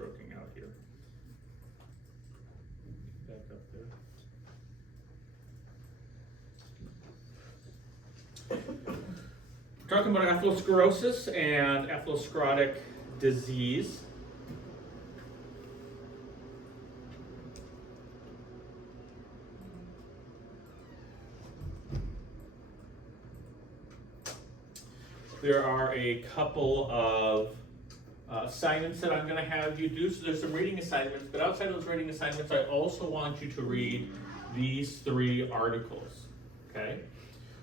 stroking out here. Back up there. We're talking about atherosclerosis and atherosclerotic disease. There are a couple of assignments that I'm going to have you do. So there's some reading assignments, but outside of those reading assignments, I also want you to read these 3 articles, okay?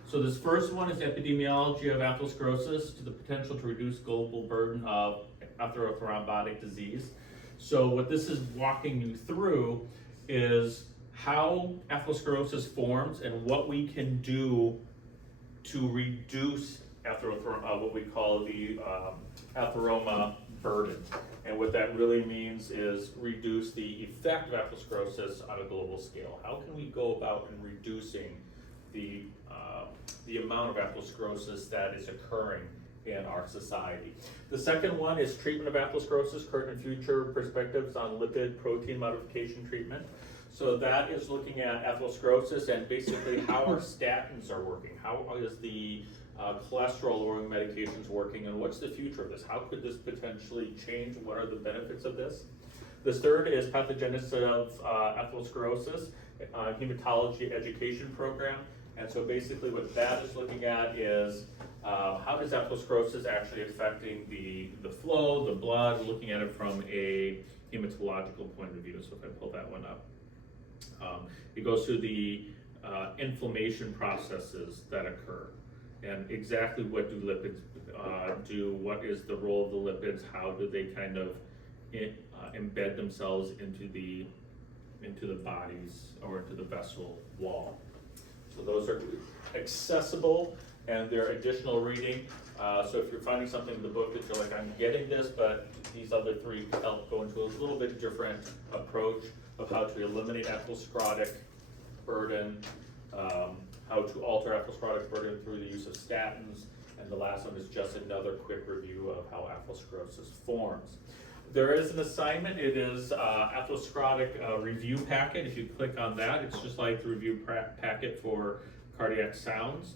So this first one is Epidemiology of Atherosclerosis to the Potential to Reduce Global Burden of Atherothrombotic Disease. So what this is walking you through is how atherosclerosis forms and what we can do to reduce what we call the atheroma burden. And what that really means is reduce the effect of atherosclerosis on a global scale. How can we go about in reducing the amount of atherosclerosis that is occurring in our society? The second one is treatment of atherosclerosis, current and future perspectives on lipid protein modification treatment. So that is looking at atherosclerosis and basically how our statins are working. How is the cholesterol lowering medications working, and what's the future of this? How could this potentially change? What are the benefits of this? The third is pathogenesis of atherosclerosis, hematology education program. And so basically what that is looking at is how does atherosclerosis actually affecting the flow, the blood, looking at it from a hematological point of view. So if I pull that one up, it goes through the inflammation processes that occur. And exactly what do lipids do? What is the role of the lipids? How do they kind of embed themselves into the bodies or into the vessel wall? So those are accessible, and they're additional reading. So if you're finding something in the book that you're like, I'm getting this, but these other 3 help go into a little bit different approach of how to eliminate atherosclerotic burden, how to alter atherosclerotic burden through the use of statins, and the last one is just another quick review of how atherosclerosis forms. There is an assignment. It is atherosclerotic review packet. If you click on that, it's just like the review packet for cardiac sounds,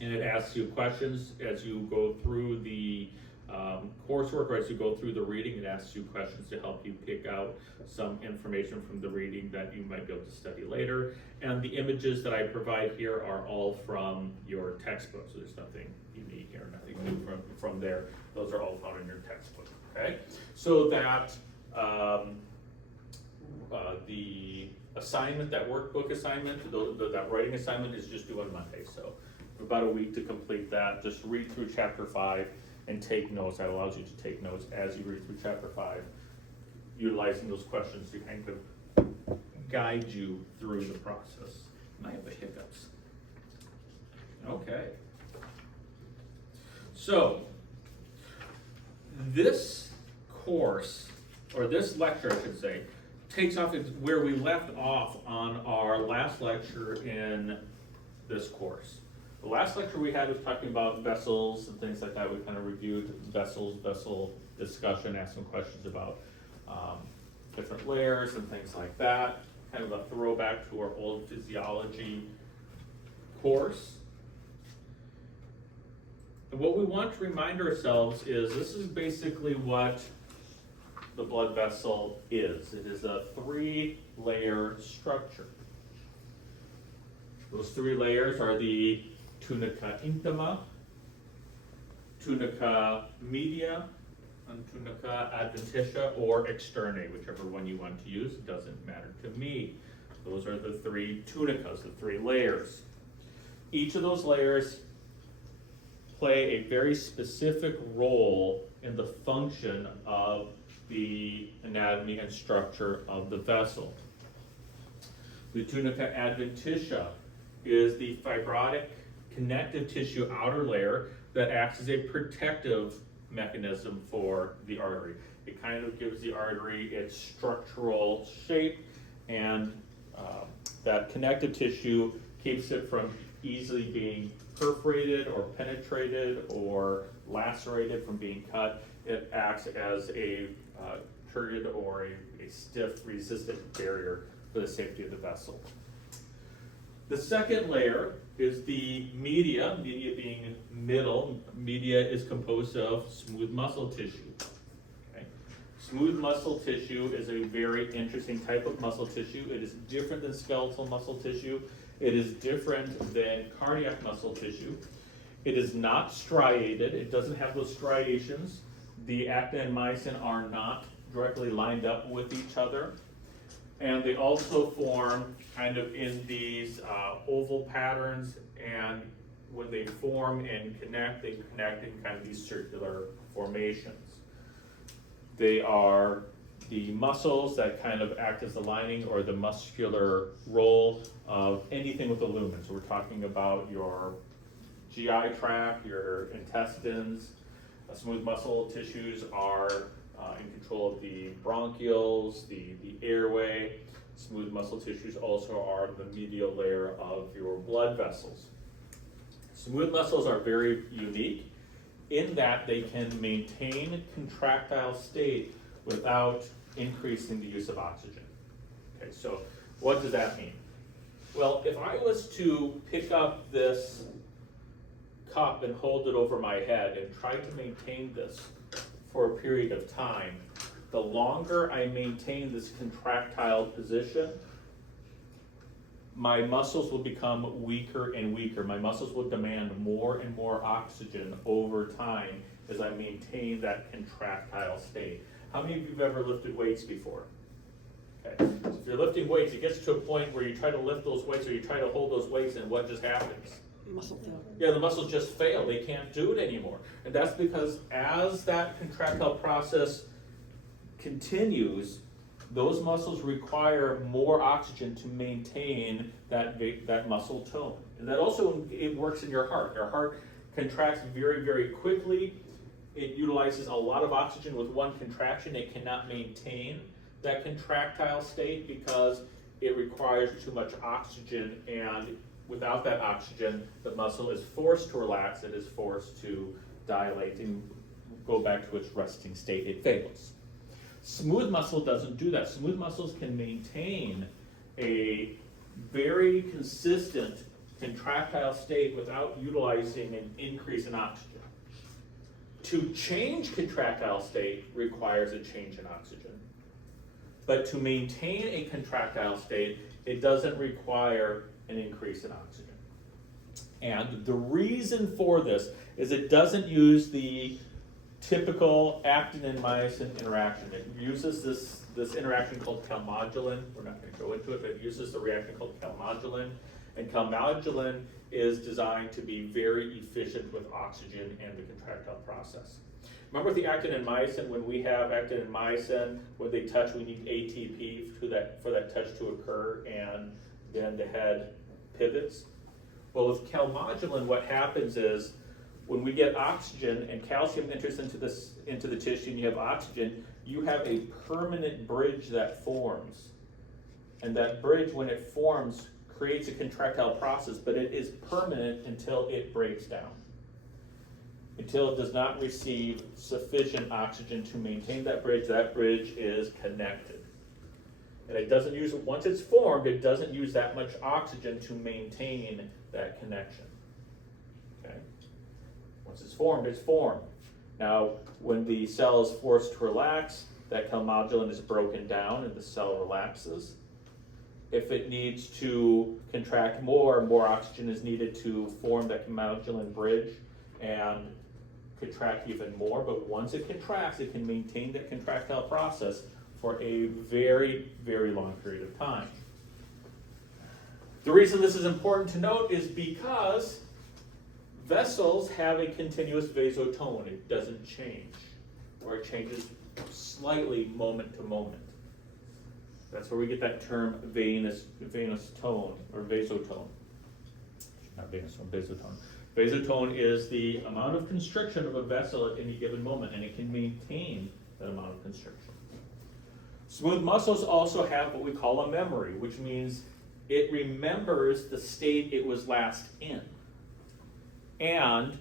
and it asks you questions as you go through the coursework, or as you go through the reading. It asks you questions to help you pick out some information from the reading that you might be able to study later. And the images that I provide here are all from your textbook, so there's nothing unique or nothing new from there. Those are all found in your textbook, okay? So that the assignment, that workbook assignment, that writing assignment is just due on Monday. So about a week to complete that. Just read through chapter 5 and take notes. That allows you to take notes as you read through chapter 5, utilizing those questions to kind of guide you through the process. I have the hiccups. Okay. So, this course, or this lecture I should say, takes off where we left off on our last lecture in this course. The last lecture we had was talking about vessels and things like that. We kind of reviewed vessel discussion, asked some questions about different layers and things like that. Kind of a throwback to our old physiology course. And what we want to remind ourselves is this is basically what the blood vessel is. It is a 3-layer structure. Those 3 layers are the tunica intima, tunica media, and tunica adventitia, or externae, whichever one you want to use. It doesn't matter to me. Those are the 3 tunicas, the 3 layers. Each of those layers play a very specific role in the function of the anatomy and structure of the vessel. The tunica adventitia is the fibrotic connective tissue outer layer that acts as a protective mechanism for the artery. It kind of gives the artery its structural shape, and that connective tissue keeps it from easily being perforated or penetrated or lacerated from being cut. It acts as a turgid or a stiff, resistant barrier for the safety of the vessel. The second layer is the media, media being middle. Media is composed of smooth muscle tissue. Okay? Smooth muscle tissue is a very interesting type of muscle tissue. It is different than skeletal muscle tissue. It is different than cardiac muscle tissue. It is not striated. It doesn't have those striations. The actin and myosin are not directly lined up with each other. And they also form kind of in these oval patterns, and when they form and connect, they connect in kind of these circular formations. They are the muscles that kind of act as the lining or the muscular role of anything with a lumen. So we're talking about your GI tract, your intestines. Smooth muscle tissues are in control of the bronchioles, the airway. Smooth muscle tissues also are the medial layer of your blood vessels. Smooth muscles are very unique in that they can maintain contractile state without increasing the use of oxygen. Okay, so what does that mean? Well, if I was to pick up this cup and hold it over my head and try to maintain this for a period of time, the longer I maintain this contractile position, my muscles will become weaker and weaker. My muscles will demand more and more oxygen over time as I maintain that contractile state. How many of you have ever lifted weights before? Okay. So if you're lifting weights, it gets to a point where you try to lift those weights or you try to hold those weights, and what just happens? Muscle failure. Yeah, the muscles just fail. They can't do it anymore. And that's because as that contractile process continues, those muscles require more oxygen to maintain that muscle tone. And that also, it works in your heart. Your heart contracts very, very quickly. It utilizes a lot of oxygen with one contraction. It cannot maintain that contractile state because it requires too much oxygen, and without that oxygen, the muscle is forced to relax. It is forced to dilate and go back to its resting state. It fails. Smooth muscle doesn't do that. Smooth muscles can maintain a very consistent contractile state without utilizing an increase in oxygen. To change contractile state requires a change in oxygen. But to maintain a contractile state, it doesn't require an increase in oxygen. And the reason for this is it doesn't use the typical actin and myosin interaction. It uses this interaction called calmodulin. We're not going to go into it, but it uses the reaction called calmodulin. And calmodulin is designed to be very efficient with oxygen and the contractile process. Remember with the actin and myosin, when we have actin and myosin, when they touch, we need ATP for that touch to occur, and then the head pivots. Well, with calmodulin, what happens is when we get oxygen and calcium enters into the tissue and you have oxygen, you have a permanent bridge that forms. And that bridge, when it forms, creates a contractile process, but it is permanent until it breaks down. Until it does not receive sufficient oxygen to maintain that bridge is connected. And it doesn't use, once it's formed, it doesn't use that much oxygen to maintain that connection. Okay? Once it's formed, it's formed. Now, when the cell is forced to relax, that calmodulin is broken down and the cell relaxes. If it needs to contract more oxygen is needed to form that calmodulin bridge and contract even more. But once it contracts, it can maintain that contractile process for a very, very long period of time. The reason this is important to note is because vessels have a continuous vasotone. It doesn't change, or it changes slightly moment to moment. That's where we get that term venous tone, or vasotone. Not venous tone, vasotone. Vasotone is the amount of constriction of a vessel at any given moment, and it can maintain that amount of constriction. Smooth muscles also have what we call a memory, which means it remembers the state it was last in. And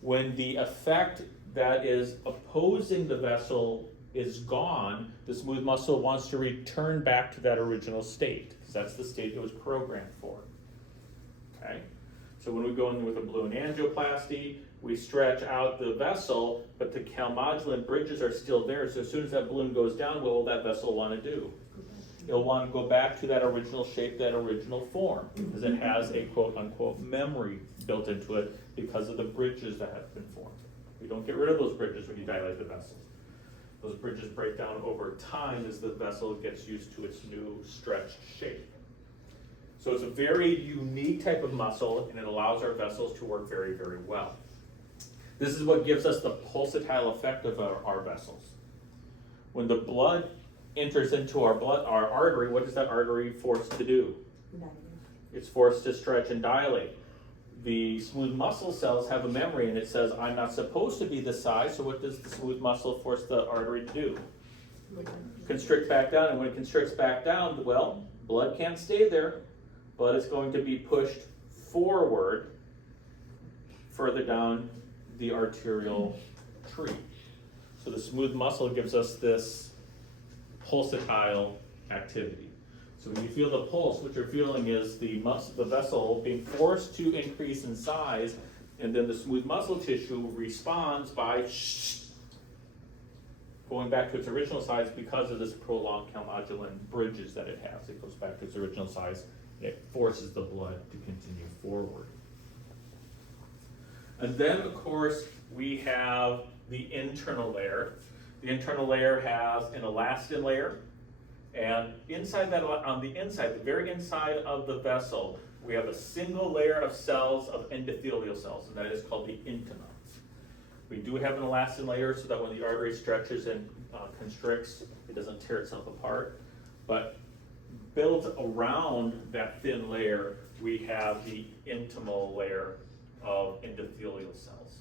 when the effect that is opposing the vessel is gone, the smooth muscle wants to return back to that original state, because that's the state it was programmed for. Okay? So when we go in with a balloon angioplasty, we stretch out the vessel, but the calmodulin bridges are still there. So as soon as that balloon goes down, what will that vessel want to do? It'll want to go back to that original shape, that original form, because it has a quote-unquote memory built into it because of the bridges that have been formed. We don't get rid of those bridges when you dilate the vessels. Those bridges break down over time as the vessel gets used to its new stretched shape. So it's a very unique type of muscle, and it allows our vessels to work very, very well. This is what gives us the pulsatile effect of our vessels. When the blood enters into our artery, what is that artery forced to do? It's forced to stretch and dilate. The smooth muscle cells have a memory, and it says, I'm not supposed to be this size, so what does the smooth muscle force the artery to do? Constrict back down, and when it constricts back down, well, blood can't stay there, but it's going to be pushed forward, further down the arterial tree. So the smooth muscle gives us this pulsatile activity. So when you feel the pulse, what you're feeling is the vessel being forced to increase in size, and then the smooth muscle tissue responds by going back to its original size because of this prolonged calmodulin bridges that it has. It goes back to its original size, and it forces the blood to continue forward. And then, of course, we have the internal layer. The internal layer has an elastin layer, and inside that, on the inside, the very inside of the vessel, we have a single layer of cells, of endothelial cells, and that is called the intima. We do have an elastin layer so that when the artery stretches and constricts, it doesn't tear itself apart. But built around that thin layer, we have the intimal layer of endothelial cells.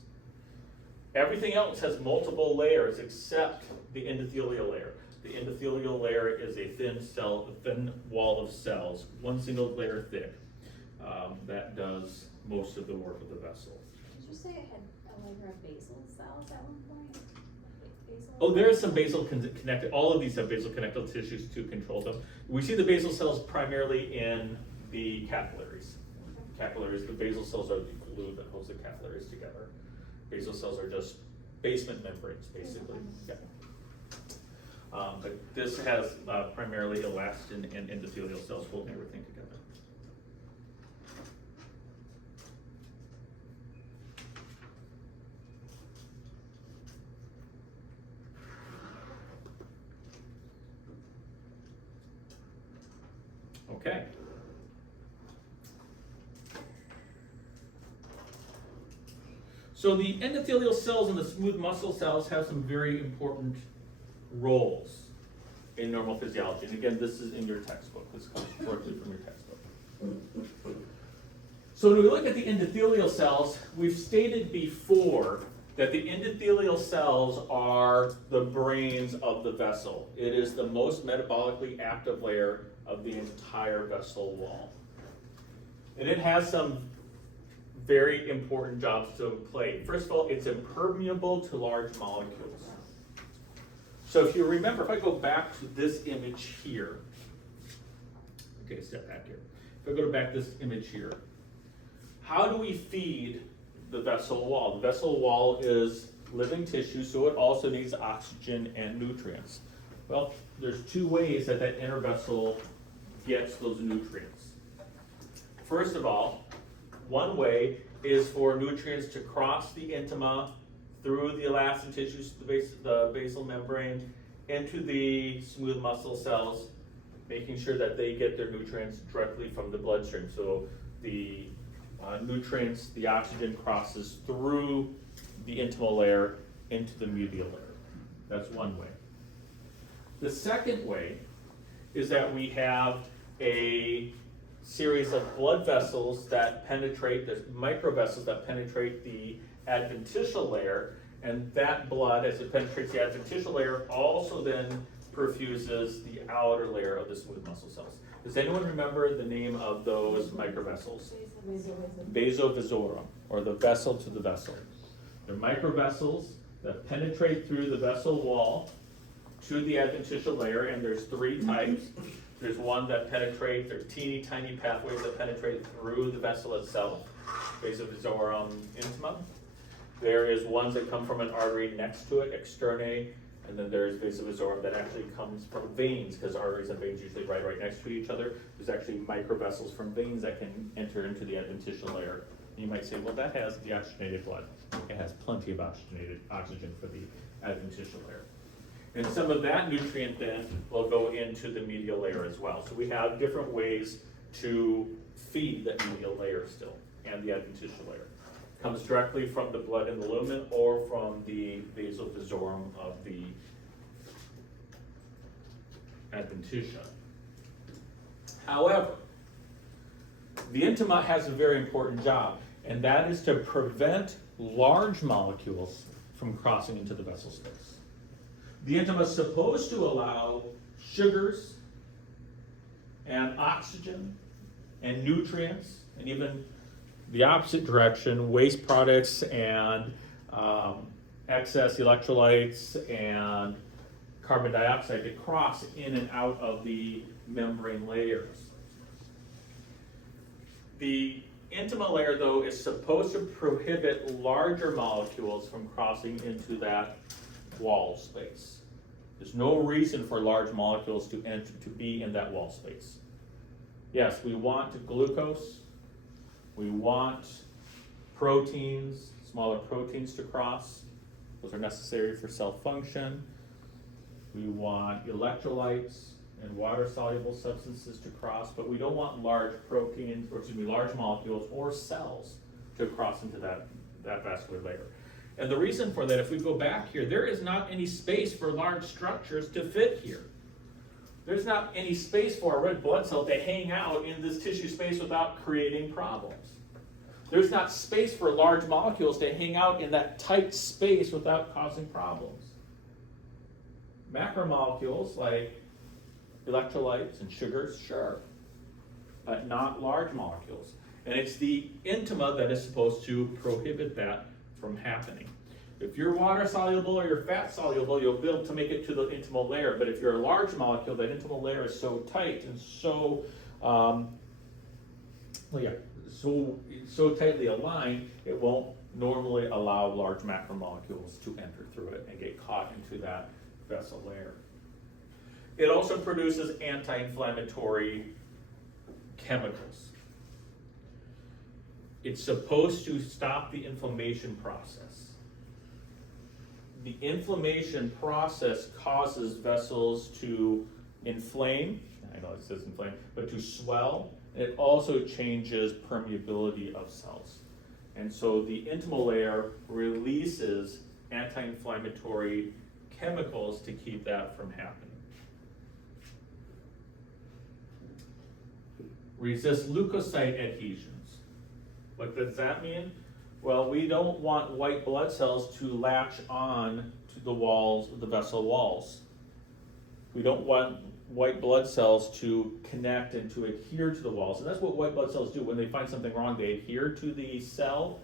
Everything else has multiple layers except the endothelial layer. The endothelial layer is a thin wall of cells, one single layer thick, that does most of the work of the vessel. Did you say it had a layer of basal cells at one point? Oh, there is some basal connected, all of these have basal connective tissues to control them. We see the basal cells primarily in the capillaries. Capillaries, the basal cells are the glue that holds the capillaries together. Basal cells are just basement membranes, basically. Yeah. But this has primarily elastin and endothelial cells holding everything together. Okay. So the endothelial cells and the smooth muscle cells have some very important roles in normal physiology. And again, this is in your textbook. This comes directly from your textbook. So when we look at the endothelial cells, we've stated before that the endothelial cells are the brains of the vessel. It is the most metabolically active layer of the entire vessel wall. And it has some very important jobs to play. First of all, it's impermeable to large molecules. So if you remember, if I go back to this image here, okay, step back here. If I go back to this image here, how do we feed the vessel wall? The vessel wall is living tissue, so it also needs oxygen and nutrients. Well, there's two ways that that inner vessel gets those nutrients. First of all, one way is for nutrients to cross the intima through the elastin tissues, the basal membrane, into the smooth muscle cells, making sure that they get their nutrients directly from the bloodstream. So the nutrients, the oxygen crosses through the intimal layer into the medial layer. That's one way. The second way is that we have a series of blood vessels that penetrate, there's microvessels that penetrate the adventitial layer, and that blood, as it penetrates the adventitial layer, also then perfuses the outer layer of the smooth muscle cells. Does anyone remember the name of those microvessels? Vasovasorum, or the vessel to the vessel. They're microvessels that penetrate through the vessel wall to the adventitial layer, and there's three types. There's one that penetrate, they're teeny tiny pathways that penetrate through the vessel itself, vasovasorum intima. There is ones that come from an artery next to it, externae, and then there's vasovasorum that actually comes from veins, because arteries and veins usually right next to each other. There's actually microvessels from veins that can enter into the adventitial layer. And you might say, well, that has deoxygenated blood. It has plenty of oxygen for the adventitial layer. And some of that nutrient then will go into the medial layer as well. So we have different ways to feed that medial layer still, and the adventitial layer. Comes directly from the blood in the lumen or from the vasovasorum of the adventitia. However, the intima has a very important job, and that is to prevent large molecules from crossing into the vessel space. The intima is supposed to allow sugars and oxygen and nutrients, and even the opposite direction, waste products and excess electrolytes and carbon dioxide to cross in and out of the membrane layers. The intima layer, though, is supposed to prohibit larger molecules from crossing into that wall space. There's no reason for large molecules to enter, to be in that wall space. Yes, we want glucose, we want proteins, smaller proteins to cross. Those are necessary for cell function. We want electrolytes and water-soluble substances to cross, but we don't want large proteins, or excuse me, large molecules or cells to cross into that vascular layer. And the reason for that, if we go back here, there is not any space for large structures to fit here. There's not any space for a red blood cell to hang out in this tissue space without creating problems. There's not space for large molecules to hang out in that tight space without causing problems. Macromolecules like electrolytes and sugars, sure, but not large molecules. And it's the intima that is supposed to prohibit that from happening. If you're water soluble or you're fat soluble, you'll be able to make it to the intimal layer. But if you're a large molecule, that intimal layer is so tight and so, so tightly aligned, it won't normally allow large macromolecules to enter through it and get caught into that vessel layer. It also produces anti-inflammatory chemicals. It's supposed to stop the inflammation process. The inflammation process causes vessels to inflame, I know it says inflame, but to swell. It also changes permeability of cells. And so the intimal layer releases anti-inflammatory chemicals to keep that from happening. Resist leukocyte adhesions. What does that mean? Well, we don't want white blood cells to latch on to the walls, the vessel walls. We don't want white blood cells to connect and to adhere to the walls. And that's what white blood cells do. When they find something wrong, they adhere to the cell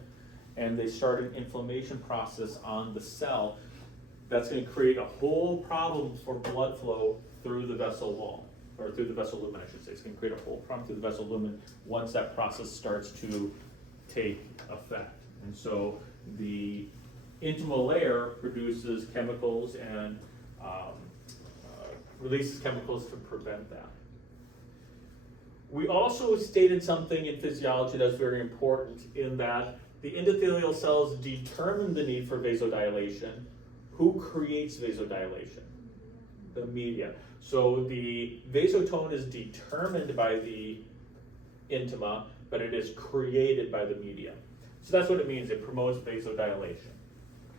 and they start an inflammation process on the cell. That's going to create a whole problem for blood flow through the vessel wall, or through the vessel lumen, I should say. It's going to create a whole problem through the vessel lumen once that process starts to take effect. And so the intimal layer produces chemicals and releases chemicals to prevent that. We also stated something in physiology that's very important, in that the endothelial cells determine the need for vasodilation. Who creates vasodilation? The media. So the vasotone is determined by the intima, but it is created by the media. So that's what it means. It promotes vasodilation.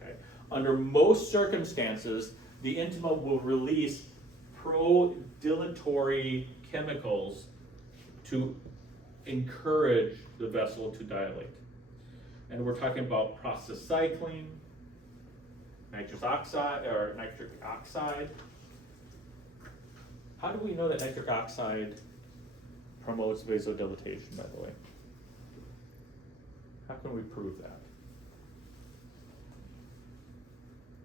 Okay? Under most circumstances, the intima will release pro-dilatory chemicals to encourage the vessel to dilate. And we're talking about prostacyclin, nitric oxide. How do we know that nitric oxide promotes vasodilatation, by the way? How can we prove that?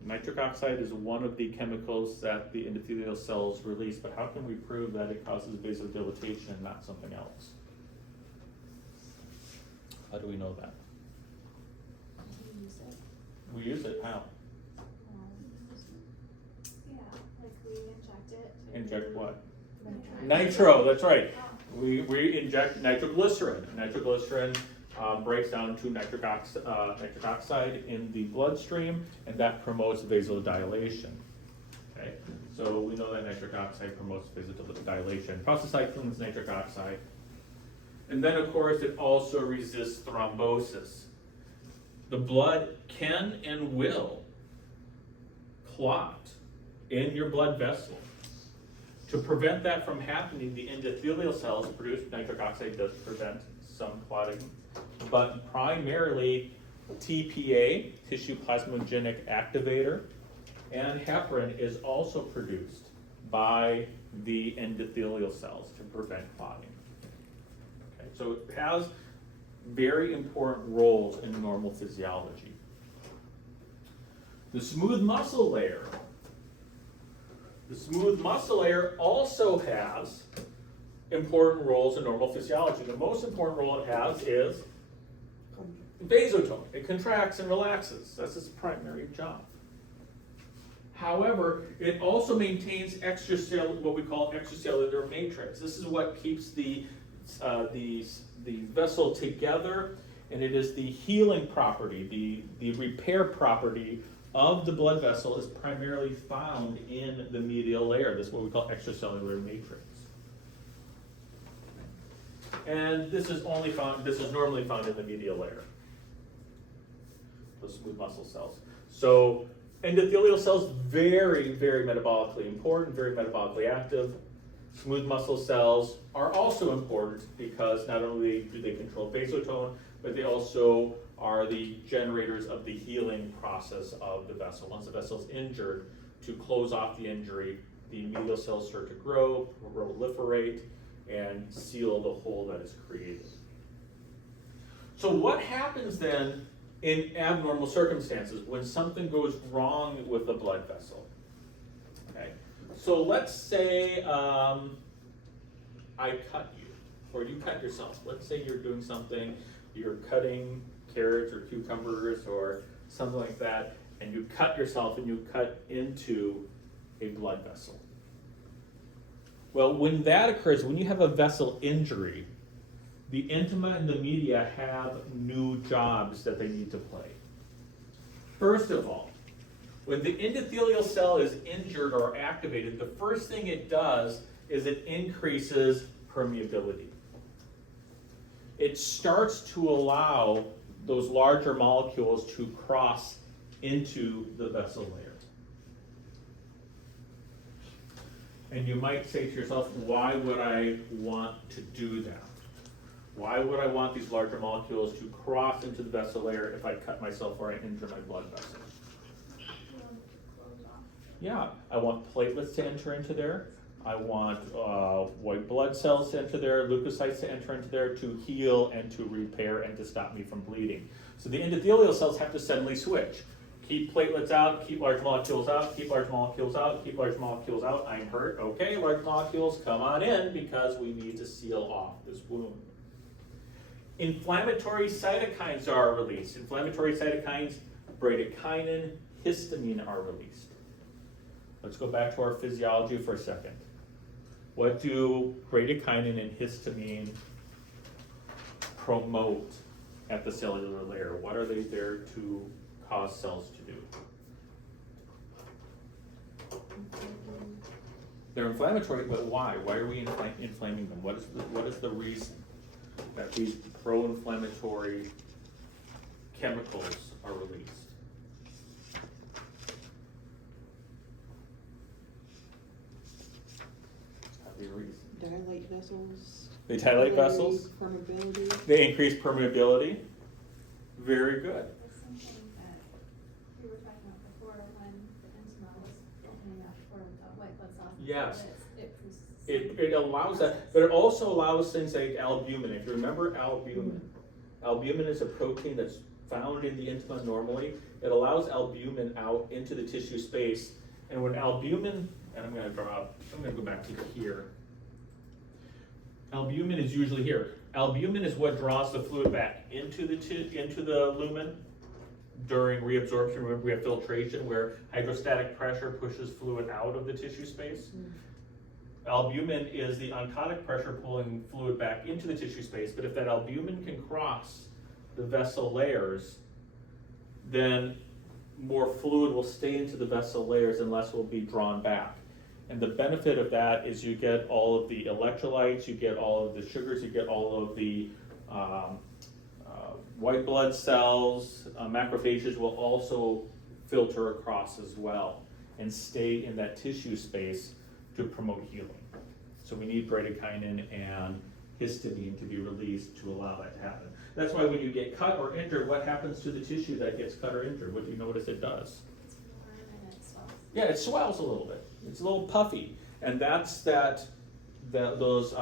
Nitric oxide is one of the chemicals that the endothelial cells release, but how can we prove that it causes vasodilatation and not something else? How do we know that? You use it. We use it how? Yeah, like we inject it. to- Inject what? Nitro. Nitro, that's right. Oh. We inject nitroglycerin. Nitroglycerin breaks down to nitric oxide in the bloodstream, and that promotes vasodilation. Okay, so we know that nitric oxide promotes vasodilation. Prostacyclin is nitric oxide. And then, of course, it also resists thrombosis. The blood can and will clot in your blood vessel. To prevent that from happening, the endothelial cells produce nitric oxide does prevent some clotting, but primarily TPA, tissue plasmogenic activator, and heparin is also produced by the endothelial cells to prevent clotting. Okay, so it has very important roles in normal physiology. The smooth muscle layer. The smooth muscle layer also has important roles in normal physiology. The most important role it has is vasotone. It contracts and relaxes. That's its primary job. However, it also maintains what we call extracellular matrix. This is what keeps the vessel together, and it is the healing property, the repair property of the blood vessel is primarily found in the medial layer. This is what we call extracellular matrix. And this is normally found in the medial layer, the smooth muscle cells. So endothelial cells, very, very metabolically important, very metabolically active. Smooth muscle cells are also important because not only do they control vasotone, but they also are the generators of the healing process of the vessel. Once the vessel is injured, to close off the injury, the medial cells start to grow, proliferate, and seal the hole that is created. So what happens then in abnormal circumstances when something goes wrong with the blood vessel? Okay, so let's say I cut you, or you cut yourself. Let's say you're doing something, you're cutting carrots or cucumbers or something like that, and you cut yourself and you cut into a blood vessel. Well, when that occurs, when you have a vessel injury, the intima and the media have new jobs that they need to play. First of all, when the endothelial cell is injured or activated, the first thing it does is it increases permeability. It starts to allow those larger molecules to cross into the vessel layer. And you might say to yourself, why would I want to do that? Why would I want these larger molecules to cross into the vessel layer if I cut myself or I injure my blood vessel? Yeah, I want platelets to enter into there. I want white blood cells to enter there, leukocytes to enter into there to heal and to repair and to stop me from bleeding. So the endothelial cells have to suddenly switch. Keep platelets out, keep large molecules out, keep large molecules out, keep large molecules out. I'm hurt. Okay, large molecules, come on in because we need to seal off this wound. Inflammatory cytokines are released. Inflammatory cytokines, bradykinin, histamine are released. Let's go back to our physiology for a second. What do bradykinin and histamine promote at the cellular layer? What are they there to cause cells to do? They're inflammatory, but why? Why are we inflaming them? What is the reason that these pro-inflammatory chemicals are released? Reason. Dilate vessels. They dilate vessels. Permeability. They increase permeability. Very good. The same thing that we were talking about before when the intima was opening up for white blood cells. Yes. It It allows that, but it also allows things like albumin. If you remember albumin, albumin is a protein that's found in the intima normally, it allows albumin out into the tissue space. And when albumin, and I'm gonna go back to here. Albumin is usually here. Albumin is what draws the fluid back into the lumen during reabsorption. Remember, we have filtration where hydrostatic pressure pushes fluid out of the tissue space. Albumin is the oncotic pressure pulling fluid back into the tissue space, but if that albumin can cross the vessel layers, then more fluid will stay into the vessel layers and less will be drawn back. And the benefit of that is you get all of the electrolytes, you get all of the sugars, you get all of the white blood cells, macrophages will also filter across as well and stay in that tissue space to promote healing. So we need bradykinin and histamine to be released to allow that to happen. That's why when you get cut or injured, what happens to the tissue that gets cut or injured? What do you notice it does? It's warm and it swells. Yeah, it swells a little bit. It's a little puffy, and that's those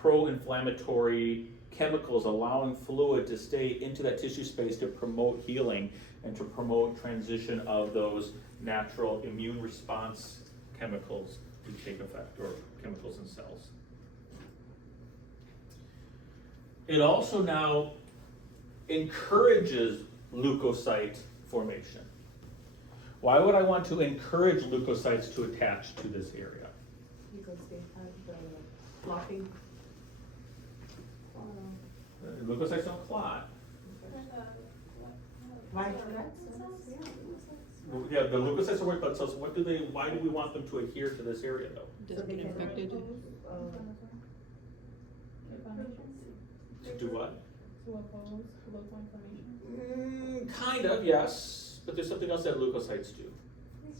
pro-inflammatory chemicals allowing fluid to stay into that tissue space to promote healing and to promote transition of those natural immune response chemicals to take effect, or chemicals in cells. It also now encourages leukocyte formation. Why would I want to encourage leukocytes to attach to this area? Because they have the blocking. Leukocytes don't clot. White blood blood cells? cells? Yeah, the leukocytes are white blood cells. Why do we want them to adhere to this area though? Doesn't get infected. To do what? To oppose local inflammation? Kind of, yes, but there's something else that leukocytes do.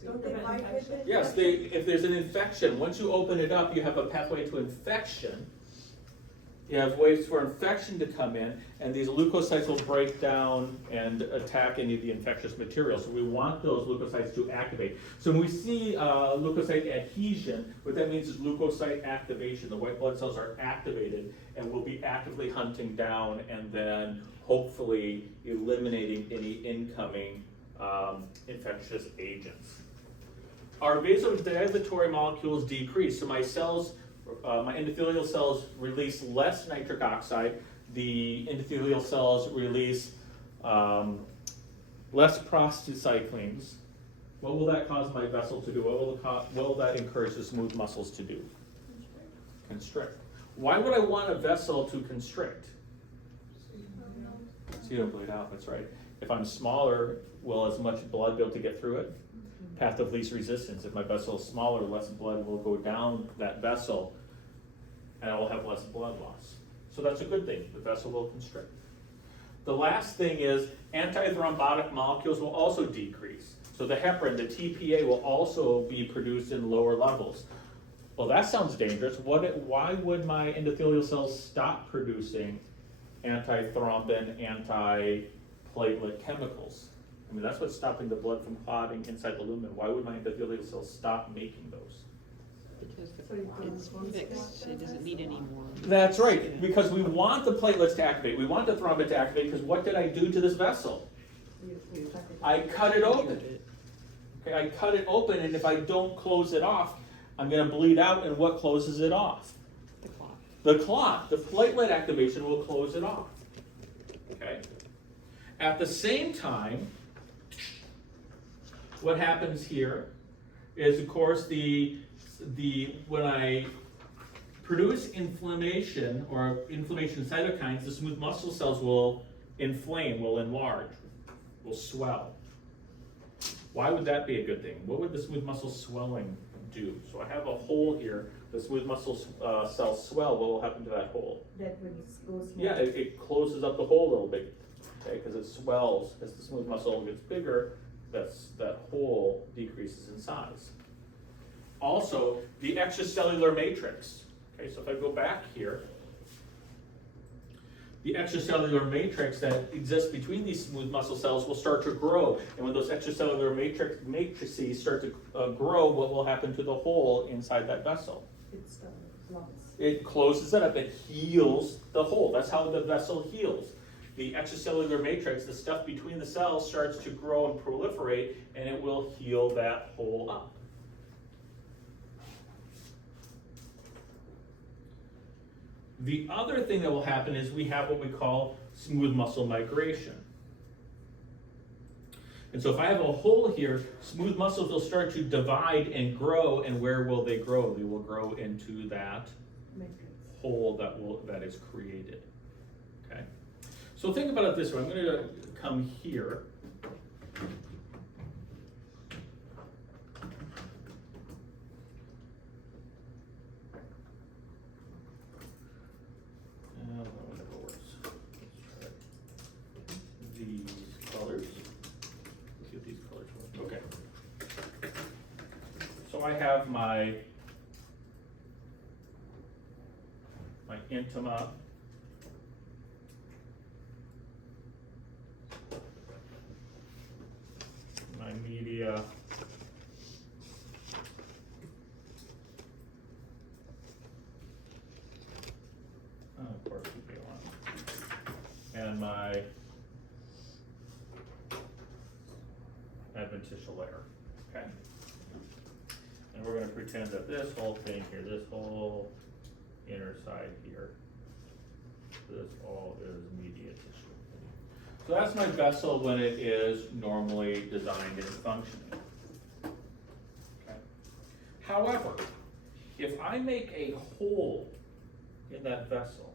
Don't they fight with it? Yes, if there's an infection, once you open it up, you have a pathway to infection. You have ways for infection to come in, and these leukocytes will break down and attack any of the infectious material. So we want those leukocytes to activate. So when we see leukocyte adhesion, what that means is leukocyte activation. The white blood cells are activated and will be actively hunting down and then hopefully eliminating any incoming infectious agents. Our vasodilatory molecules decrease, so my endothelial cells release less nitric oxide, the endothelial cells release less prostacyclines. What will that cause my vessel to do? What will that encourage the smooth muscles to do? Constrict. Why would I want a vessel to constrict? So you don't bleed out, that's right. If I'm smaller, will as much blood be able to get through it? Path of least resistance. If my vessel is smaller, less blood will go down that vessel and I will have less blood loss. So that's a good thing. The vessel will constrict. The last thing is antithrombotic molecules will also decrease. So the heparin, the TPA, will also be produced in lower levels. Well, that sounds dangerous. Why would my endothelial cells stop producing antithrombin, antiplatelet chemicals? I mean, that's what's stopping the blood from clotting inside the lumen. Why would my endothelial cells stop making those? Because it's fixed, it doesn't need any more. That's right, because we want the platelets to activate. We want the thrombin to activate, because what did I do to this vessel? I cut it open. Okay, I cut it open, and if I don't close it off, I'm going to bleed out, and what closes it off? The clot. The clot. The platelet activation will close it off. Okay? At the same time, what happens here is, of course, when I produce inflammation or inflammation cytokines, the smooth muscle cells will inflame, will enlarge, will swell. Why would that be a good thing? What would the smooth muscle swelling do? So I have a hole here. The smooth muscle cells swell. What will happen to that hole? That will go smooth. Yeah, it closes up the hole a little bit, okay, because it swells. As the smooth muscle gets bigger, that hole decreases in size. Also, the extracellular matrix. Okay, so if I go back here, the extracellular matrix that exists between these smooth muscle cells will start to grow. And when those extracellular matrices start to grow, what will happen to the hole inside that vessel? It's blocks. It closes it up, it heals the hole. That's how the vessel heals. the extracellular matrix, the stuff between the cells, starts to grow and proliferate, and it will heal that hole up. The other thing that will happen is we have what we call smooth muscle migration. And so if I have a hole here, smooth muscles will start to divide and grow, and where will they grow? They will grow into that hole that is created. Okay? So think about it this way. I'm going to come here. Whatever works. Let's try these colors. Let's see if these colors work. Okay. So I have my intima. My media. Of course, we pay one. And my adventitial layer. Okay. And we're going to pretend that this whole thing here, this whole inner side here, this all is media tissue. So that's my vessel when it is normally designed and functioning. Okay. However, if I make a hole in that vessel,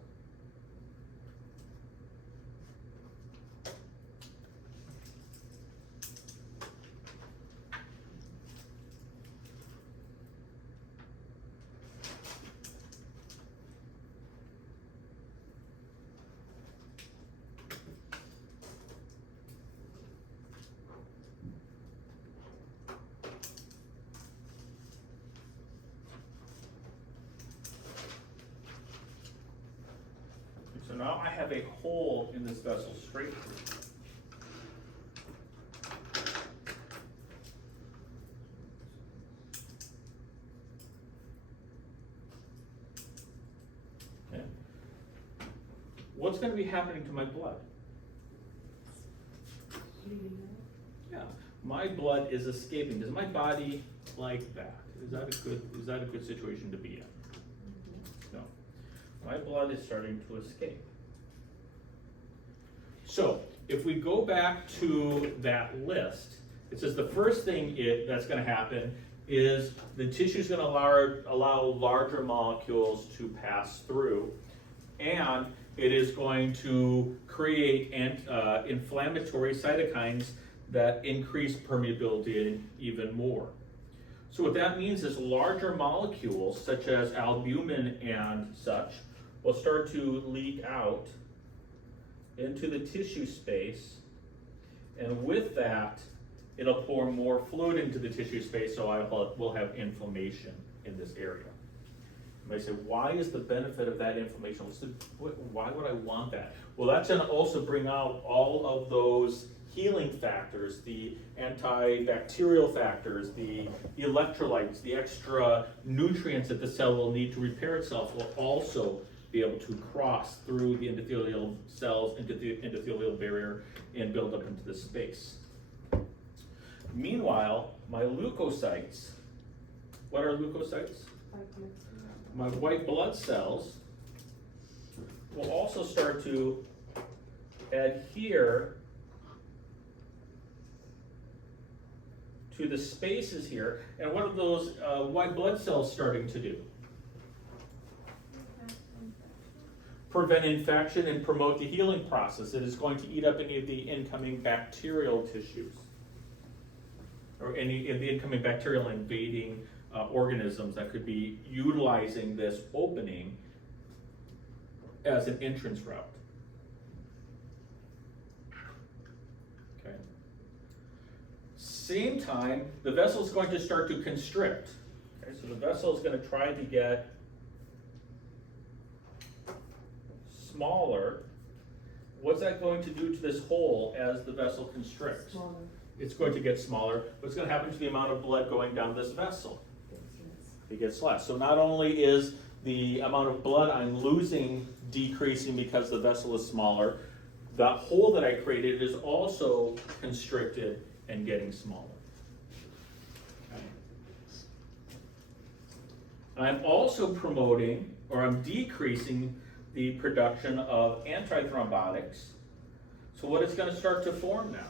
so now I have a hole in this vessel straight through. Okay. What's going to be happening to my blood? Yeah, my blood is escaping. Does my body like that? Is that a good situation to be in? No. My blood is starting to escape. So, if we go back to that list, it says the first thing that's going to happen is the tissue is going to allow larger molecules to pass through, and it is going to create inflammatory cytokines that increase permeability even more. So what that means is larger molecules, such as albumin and such, will start to leak out into the tissue space, and with that, it'll pour more fluid into the tissue space, so we'll have inflammation in this area. You might say, why is the benefit of that inflammation? Why would I want that? Well, that's going to also bring out all of those healing factors, the antibacterial factors, the electrolytes, the extra nutrients that the cell will need to repair itself will also be able to cross through the endothelial cells into the endothelial barrier and build up into the space. Meanwhile, my leukocytes, what are leukocytes? My white blood cells will also start to adhere to the spaces here. And what are those white blood cells starting to do? Prevent infection and promote the healing process. It is going to eat up any of the incoming bacterial tissues, or any of the incoming bacterial invading organisms that could be utilizing this opening as an entrance route. Okay. Same time, the vessel is going to start to constrict. Okay, so the vessel is going to try to get smaller. What's that going to do to this hole as the vessel constricts? Smaller. It's going to get smaller. What's going to happen to the amount of blood going down this vessel? It gets less. So not only is the amount of blood I'm losing decreasing because the vessel is smaller, the hole that I created is also constricted and getting smaller. Okay. I'm also promoting, or I'm decreasing the production of antithrombotics. So what is going to start to form now?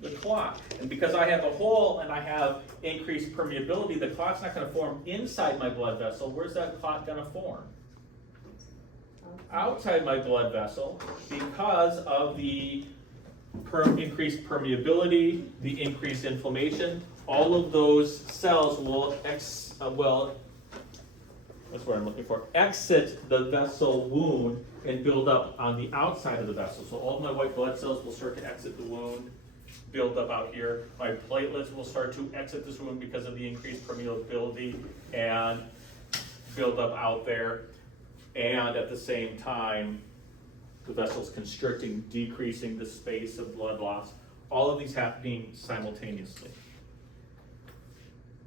The clot. And because I have a hole and I have increased permeability, the clot's not going to form inside my blood vessel. Where's that clot going to form? Outside my blood vessel, because of the increased permeability, the increased inflammation. All of those cells will that's what I'm looking for, exit the vessel wound and build up on the outside of the vessel. So all of my white blood cells will start to exit the wound, build up out here. My platelets will start to exit this wound because of the increased permeability and build up out there. And at the same time, the vessel's constricting, decreasing the space of blood loss. All of these happening simultaneously.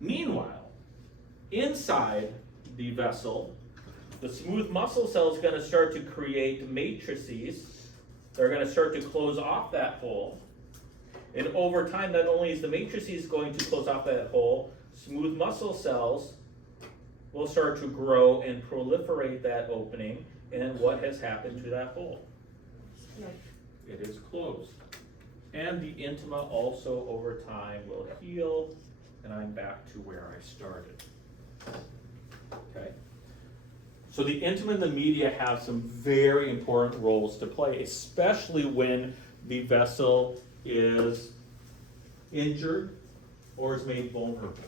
Meanwhile, inside the vessel, the smooth muscle cell is going to start to create matrices. They're going to start to close off that hole. And over time, not only is the matrices going to close off that hole, smooth muscle cells will start to grow and proliferate that opening. And what has happened to that hole? It is closed. And the intima also over time will heal, and I'm back to where I started. Okay. So the intima and the media have some very important roles to play, especially when the vessel is injured or is made vulnerable. So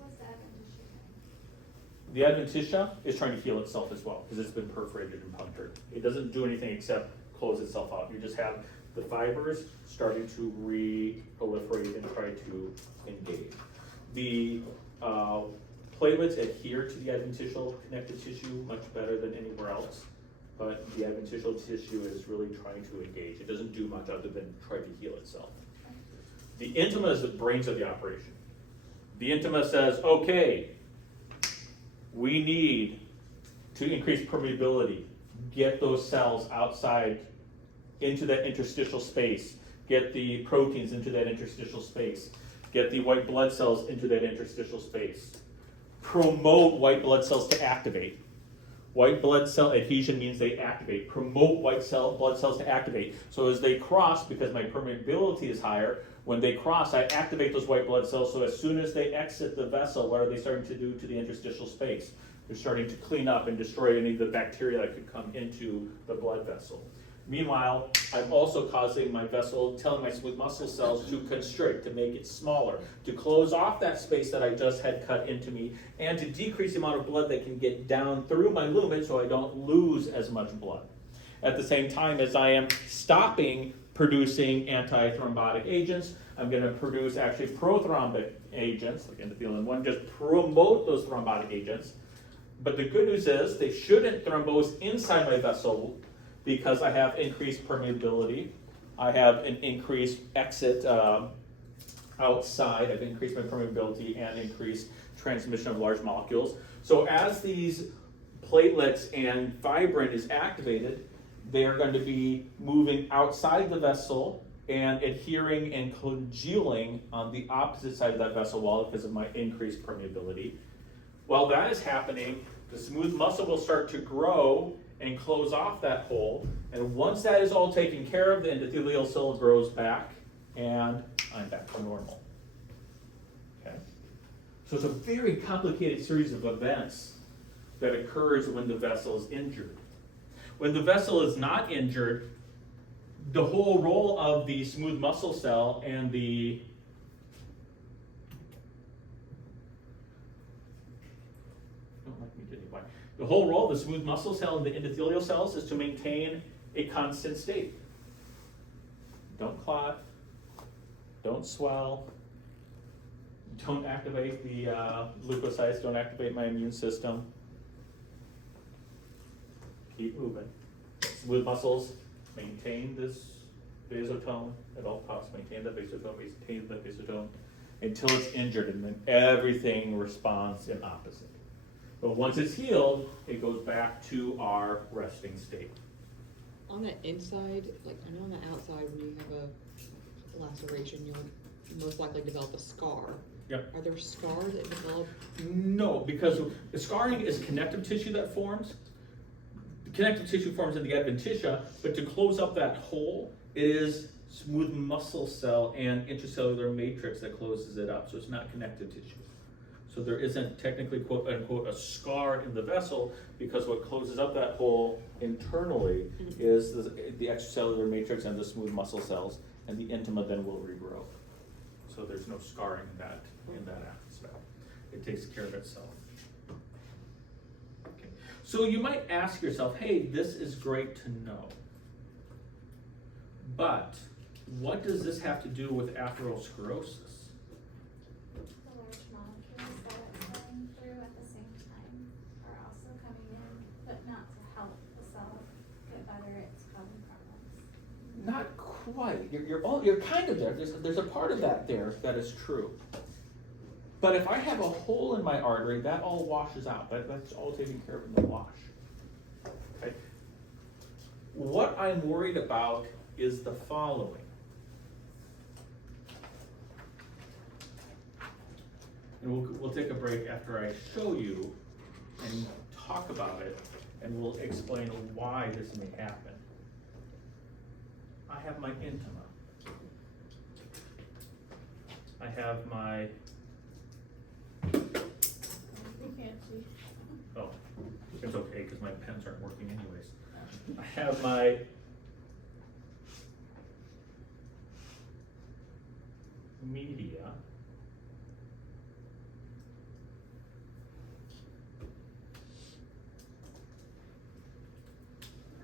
what's the adventitia thing? The adventitia is trying to heal itself as well because it's been perforated and punctured. It doesn't do anything except close itself out. You just have the fibers starting to re-proliferate and try to engage. The platelets adhere to the adventitial connective tissue much better than anywhere else, but the adventitial tissue is really trying to engage. It doesn't do much other than try to heal itself. The intima is the brains of the operation. The intima says, okay, we need to increase permeability, get those cells outside into that interstitial space, get the proteins into that interstitial space, get the white blood cells into that interstitial space. Promote white blood cells to activate. White blood cell adhesion means they activate. Promote white blood cells to activate. So as they cross, because my permeability is higher, when they cross, I activate those white blood cells. So as soon as they exit the vessel, what are they starting to do to the interstitial space? They're starting to clean up and destroy any of the bacteria that could come into the blood vessel. Meanwhile, I'm also causing my vessel, telling my smooth muscle cells to constrict, to make it smaller, to close off that space that I just had cut into me, and to decrease the amount of blood that can get down through my lumen so I don't lose as much blood. At the same time as I am stopping producing antithrombotic agents, I'm going to produce actually prothrombic agents, like endothelin 1, just promote those thrombotic agents. But the good news is they shouldn't thrombose inside my vessel because I have increased permeability. I have an increased exit outside. I've increased my permeability and increased transmission of large molecules. So as these platelets and fibrin is activated, they are going to be moving outside the vessel and adhering and congealing on the opposite side of that vessel wall because of my increased permeability. While that is happening, the smooth muscle will start to grow and close off that hole. And once that is all taken care of, the endothelial cell grows back and I'm back to normal. Okay? So it's a very complicated series of events that occurs when the vessel is injured. When the vessel is not injured, the whole role of the smooth muscle cell and the The whole role of the smooth muscle cell and the endothelial cells is to maintain a constant state. Don't clot, don't swell, don't activate the leukocytes, don't activate my immune system. Keep moving. Smooth muscles, maintain this vasotone at all costs, maintain that vasotone until it's injured, and then everything responds in opposite. But once it's healed, it goes back to our resting state. On the inside, like, I know on the outside, when you have a laceration, you'll most likely develop a scar. Yep. Are there scars that develop? No, because the scarring is connective tissue that forms. The connective tissue forms in the adventitia, but to close up that hole, it is smooth muscle cell and intracellular matrix that closes it up, so it's not connective tissue. So there isn't technically, quote unquote, a scar in the vessel, because what closes up that hole internally is the extracellular matrix and the smooth muscle cells, and the intima then will regrow. So there's no scarring in that aspect. It takes care of itself. Okay. So you might ask yourself, hey, this is great to know, but what does this have to do with atherosclerosis? The large molecules that it's going through at the same time are also coming in, but not to help the cell get better, it's causing problems. Not quite. You're kind of there. There's a part of that there that is true. But if I have a hole in my artery, that all washes out. That's all taken care of in the wash. Okay. What I'm worried about is the following. And we'll take a break after I show you and talk about it, and we'll explain why this may happen. I have my intima. I have my, We can't see. oh, it's okay because my pens aren't working anyways. I have my media.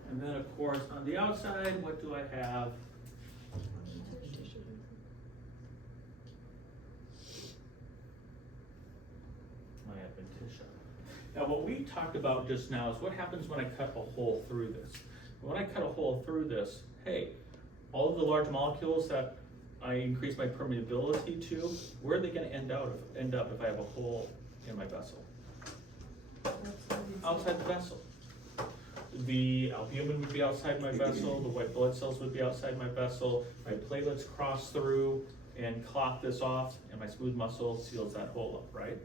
And then of course on the outside, what do I have? My adventitia. Now what we talked about just now is what happens when I cut a hole through this. When I cut a hole through this, hey, all of the large molecules that I increase my permeability to, where are they gonna end up if I have a hole in my vessel? Outside the vessel. The albumin would be outside my vessel, the white blood cells would be outside my vessel, my platelets cross through and clot this off, and my smooth muscle seals that hole up, right?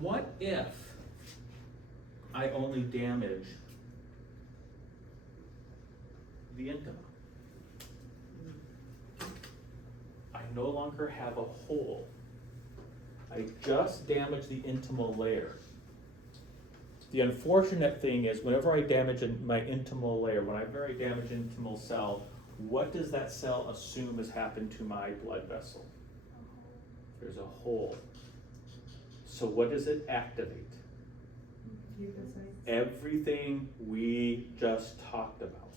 What if I only damage the intima? I no longer have a hole. I just damage the intimal layer. The unfortunate thing is whenever I damage my intimal layer, whenever I damage intimal cell, what does that cell assume has happened to my blood vessel? There's a hole. So what does it activate? Everything we just talked about.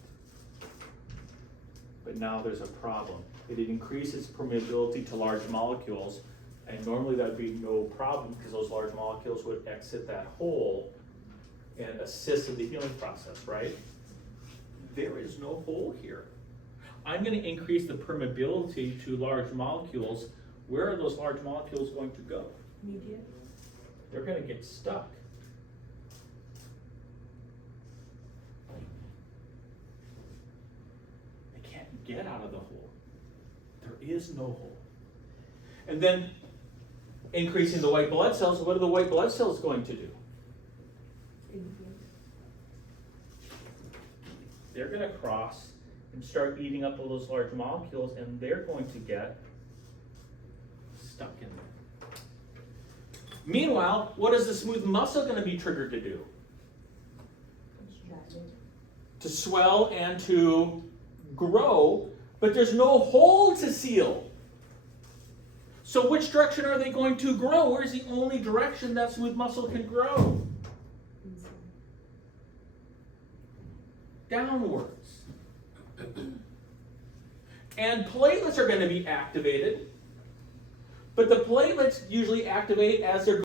But now there's a problem. It increases permeability to large molecules, and normally that would be no problem because those large molecules would exit that hole and assist in the healing process, right? There is no hole here. I'm going to increase the permeability to large molecules. Where are those large molecules going to go? Media. They're going to get stuck. They can't get out of the hole. There is no hole. And then increasing the white blood cells, what are the white blood cells going to do? They're going to cross and start eating up all those large molecules, and they're going to get stuck in there. Meanwhile, what is the smooth muscle going to be triggered to do? To swell and to grow, but there's no hole to seal. So which direction are they going to grow? Where's the only direction that smooth muscle can grow? Downwards. And platelets are going to be activated, but the platelets usually activate as they're